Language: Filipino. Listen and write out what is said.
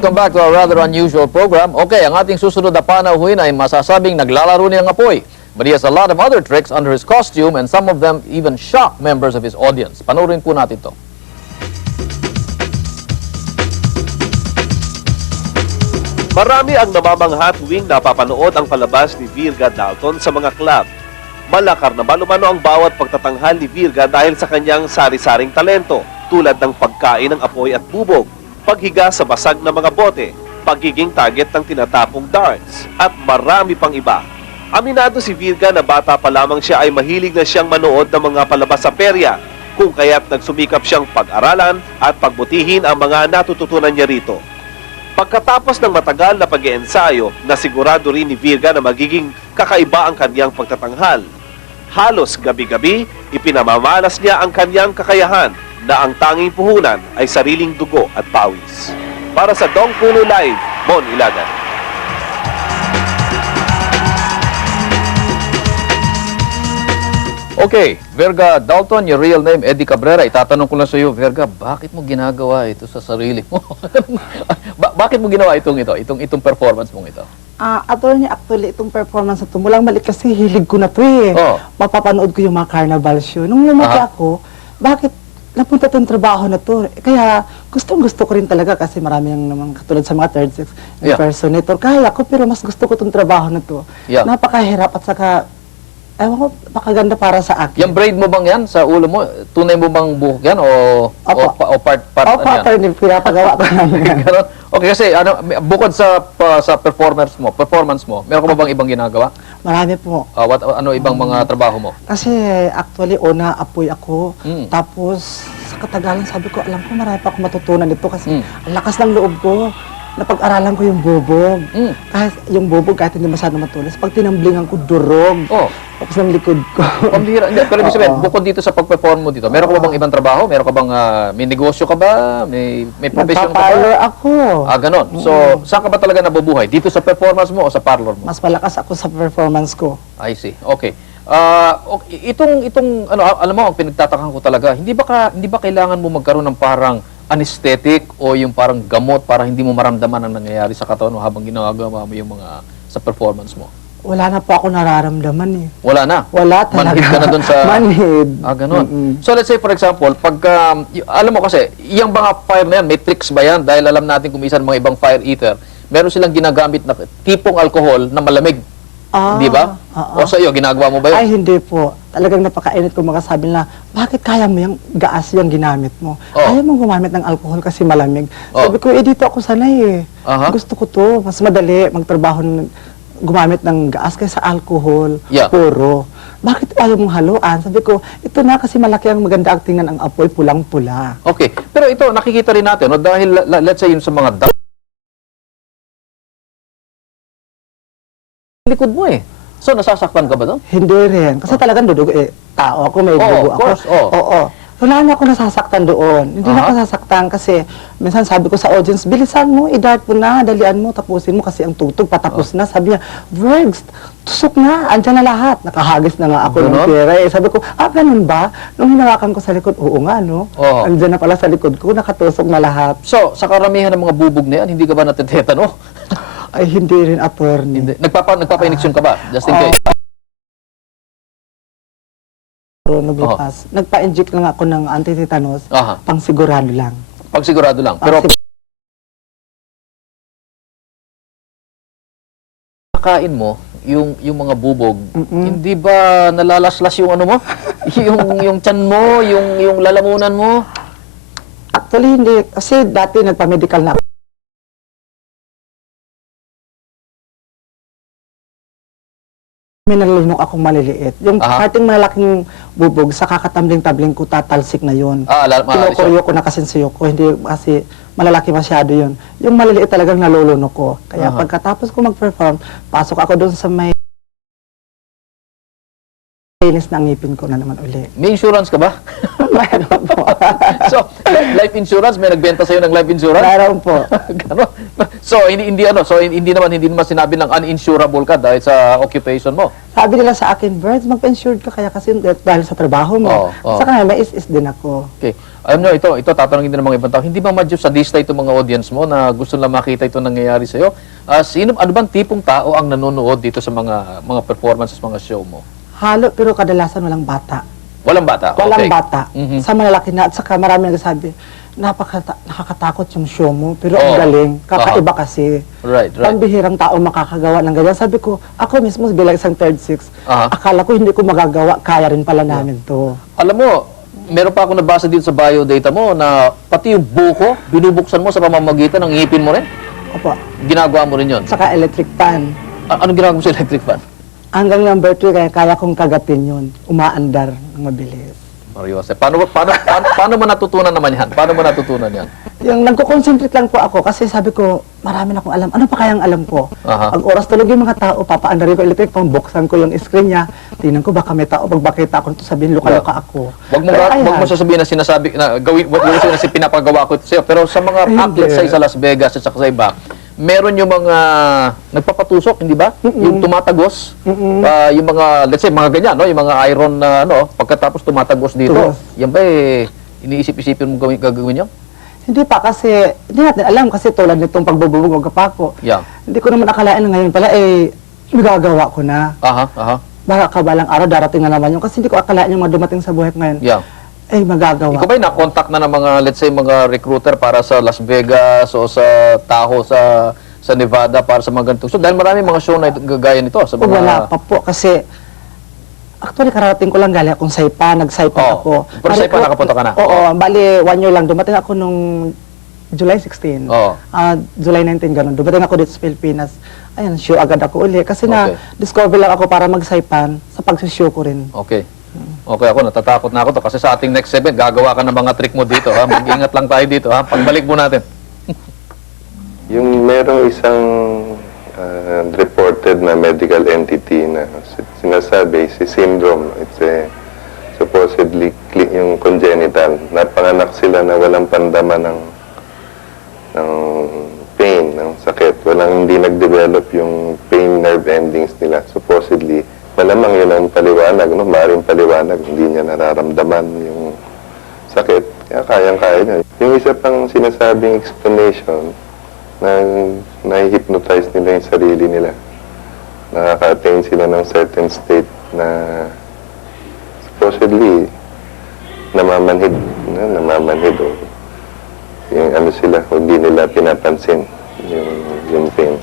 welcome back to our rather unusual program. Okay, ang ating susunod na panauhin ay masasabing naglalaro niya ng apoy. But he has a lot of other tricks under his costume and some of them even shock members of his audience. Panoorin po natin to. Marami ang namamangha tuwing napapanood ang palabas ni Virga Dalton sa mga club. Malakar na balumano ang bawat pagtatanghal ni Virga dahil sa kanyang sari-saring talento, tulad ng pagkain ng apoy at bubog, paghiga sa basag na mga bote, pagiging target ng tinatapong darts, at marami pang iba. Aminado si Virga na bata pa lamang siya ay mahilig na siyang manood ng mga palabas sa perya, kung kaya't nagsumikap siyang pag-aralan at pagbutihin ang mga natututunan niya rito. Pagkatapos ng matagal na pag-iensayo, nasigurado rin ni Virga na magiging kakaiba ang kanyang pagtatanghal. Halos gabi-gabi, ipinamamalas niya ang kanyang kakayahan na ang tanging puhunan ay sariling dugo at pawis. Para sa Dong Pulo Live, Mon Ilagan. Okay, Virga Dalton, your real name, Eddie Cabrera. Itatanong ko lang sa iyo, Virga, bakit mo ginagawa ito sa sarili mo? Bakit mo ginawa itong performance mong ito? Attorney, actually, itong performance na ito, mulang mali kasi hilig ko na ito eh. Oh. Mapapanood ko yung mga carnival show. Nung lumaki ako, bakit napunta itong trabaho na ito? Kaya gusto ko rin talaga kasi marami yung naman katulad sa mga third sex impersonator. Kaya ko, pero mas gusto ko itong trabaho na ito. Napakahirap at saka, ewan ko, napakaganda para sa akin. Yung braid mo bang yan sa ulo mo? Tunay mo bang buhok yan? O part Opo, ano yan? attorney, pinapagawa ko namin yan. Ganon? Okay, kasi bukod sa performance mo, meron ka ba bang ibang ginagawa? Marami po. Ano ibang mga trabaho mo? Kasi actually, una, apoy ako. Tapos, sa katagalan, sabi ko, alam ko, marami pa ako matutunan dito kasi ang lakas ng loob ko. Napag-aralan ko yung bubog. Kahit yung bubog, kahit hindi masyado matulis, pag tinamblingan ko, durog. Tapos ng likod ko. Pambihira. Pero ibig sabihin, bukod dito sa pag-perform mo dito, meron ka ba bang ibang trabaho? Meron ka bang, may negosyo ka ba? May profession ka ba? Nagpa-parlor ako. Ganon. So, saan ka ba talaga nabubuhay? Dito sa performance mo o sa parlor mo? Mas malakas ako sa performance ko. I see. Okay. Alam mo, ang pinagtatakan ko talaga, hindi ba kailangan mo magkaroon ng parang anesthetic o yung parang gamot para hindi mo maramdaman ang nangyayari sa katawan mo habang ginagawa mo yung mga sa performance mo? Wala na po ako nararamdaman eh. Wala na? Wala talaga. Manhid ka na dun sa... Manhid. Ganon. So let's say for example, pagka, alam mo kasi, yung mga fire na yan, may tricks ba yan? Dahil alam natin kung minsan mga ibang fire eater, meron silang ginagamit na tipong alcohol na malamig. Di ba? O sa iyo, ginagawa mo ba yun? Ay, hindi po. Talagang napakainit ko makasabi na, bakit kaya mo yung gaas yung ginamit mo? Ayaw mong gumamit ng alcohol kasi malamig. Sabi ko, dito ako sanay eh. Gusto ko to. Mas madali magtrabaho gumamit ng gaas kaysa alcohol, puro. Bakit ayaw mong haluan? Sabi ko, ito na kasi malaki ang maganda ang tingnan ang apoy, pulang-pula. Okay. Pero ito, nakikita rin natin, no? Dahil let's say yun sa mga likod mo eh. So, nasasaktan ka ba doon? Hindi rin. Kasi talagang dudugo eh. Tao ako, may dugo ako. Oo. Wala na ako nasasaktan doon. Hindi na ako nasasaktan kasi minsan sabi ko sa audience, bilisan mo, i-dart mo na, dalian mo, tapusin mo kasi ang tutog patapos na. Sabi niya, Vergs, tusok na, andyan na lahat. Nakahagis na nga ako ng pera eh. Sabi ko, ganun ba? Nung hinawakan ko sa likod, oo nga, no? Andyan na pala sa likod ko, nakatusok na lahat. So, sa karamihan ng mga bubog na yan, hindi ka ba natetetano? Ay, hindi rin, attorney. Hindi. Nagpapa-injection ka ba? Just in case. Nagpa-inject lang ako ng anti-tetanus, pang sigurado lang. Pag sigurado lang. Pero kain mo, yung mga bubog, hindi ba nalalaslas yung ano mo? yung tiyan mo, yung lalamunan mo? Actually, hindi. Kasi dati nagpa-medical na ako. May nalunok akong maliliit. Yung parting malaking bubog, sa kakatambling-tabling ko, tatalsik na yun. Kinukuryo ko na kasinsuyo ko, hindi kasi malalaki masyado yun. Yung maliliit talagang nalulunok ko. Kaya pagkatapos ko mag-perform, pasok ako doon sa may Linis na ang ngipin ko na naman uli. May insurance ka ba? Mayroon po. So, life insurance, may nagbenta sa'yo ng life insurance? Mayroon po. Ganon. So, hindi naman sinabi ng uninsurable ka dahil sa occupation mo. Sabi nila sa akin, Birds, magpa-insured ka kaya kasi dahil sa trabaho mo. Oo. Sa kanya, may is din ako. Okay. Alam nyo, ito tatanungin din ng mga ibang tao. Hindi ba medyo sadista itong mga audience mo na gusto lang makita ito nangyayari sa'yo? Ano bang tipong tao ang nanonood dito sa mga performances, mga show mo? Halo, pero kadalasan walang bata. Walang bata? Walang Okay. bata. Mhm. Sa malalaki na, at saka marami nagsasabi, nakakatakot yung show mo, pero ang Oo. galing. Kakaiba kasi. Right. Pambihirang tao makakagawa ng ganyan. Sabi ko, ako mismo bilang isang third six, Aha. akala ko hindi ko magagawa, kaya rin pala namin to. Alam mo, meron pa ako nabasa dito sa biodata mo na pati yung buko, binubuksan mo sa pamamagitan ng ngipin mo rin. Opo. Ginagawa mo rin yun. Saka electric fan. Anong ginagawa mo sa electric fan? Hanggang number 3, kaya kong kagatin yun. Umaandar ng mabilis. Mariose, paano mo natutunan naman yan? Paano mo natutunan yan? Yung nagko-concentrate lang po ako kasi sabi ko, marami na akong alam. Ano pa kayang alam ko? Aha. Pag oras tulog yung mga tao, papaandarin ko electric, buksan ko yung screen niya. Tingnan ko baka may tao, pag bakita ako ito, sabihin luka-luka ako. Wag mo Kaya, wag mo sasabihin na sinasabi na gawin wag mo na pinapagawa ko ito sa'yo. Pero sa mga Ay, athletes hindi. sa Las Vegas at sa iba, meron yung mga nagpapatusok, hindi ba? Yung tumatagos. Yung mga, let's say, mga ganyan, no? Yung mga iron na, pagkatapos tumatagos dito. Tugos. Yan ba iniisip-isipin mo gagawin yan? hindi pa kasi, hindi natin alam kasi tulad nitong pagbububog pa ako. Yeah. Hindi ko naman akalain na ngayon pala, magagawa ko na. Aha. Baka kabalang araw darating na naman yun kasi hindi ko akalain yung mga dumating sa buhay ko ngayon. Yeah. Magagawa. Ikaw ba'y na-contact na ng mga, let's say, mga recruiter para sa Las Vegas o sa Tahoe, sa Nevada para sa mga ganitong? So, dahil marami mga show na gaya nito. Sa mga... Wala pa po kasi actually kararating ko lang galing akong Saipan, nag-Saipan Oo. ako. Pero Saipan nakapunta ka na? Oo, bali 1 year lang. Dumating ako nung July 16. Oo. July 19 ganun. Dumating ako dito sa Pilipinas. Ayan, show agad ako uli. Kasi Okay. na-discover lang ako para mag-Saipan sa pag-show ko rin. Okay. Okay ako, natatakot na ako to kasi sa ating next event, gagawa ka ng mga trick mo dito, ha? Mag-ingat lang tayo dito, ha? Pagbalik mo natin. Yung merong isang reported na medical entity na sinasabi, si syndrome, it's a supposedly yung congenital. Napanganak sila na walang pandaman ng pain, ng sakit. Hindi nag-develop yung pain nerve endings nila. Supposedly, malamang yun ang paliwanag, no? Maaaring paliwanag, hindi niya nararamdaman yung sakit. Kaya kayang-kaya niya. Yung isa pang sinasabing explanation, na-hypnotize nila yung sarili nila. Nakaka-attain sila ng certain state na supposedly namamanhid o yung ano sila, hindi nila pinapansin yung pain.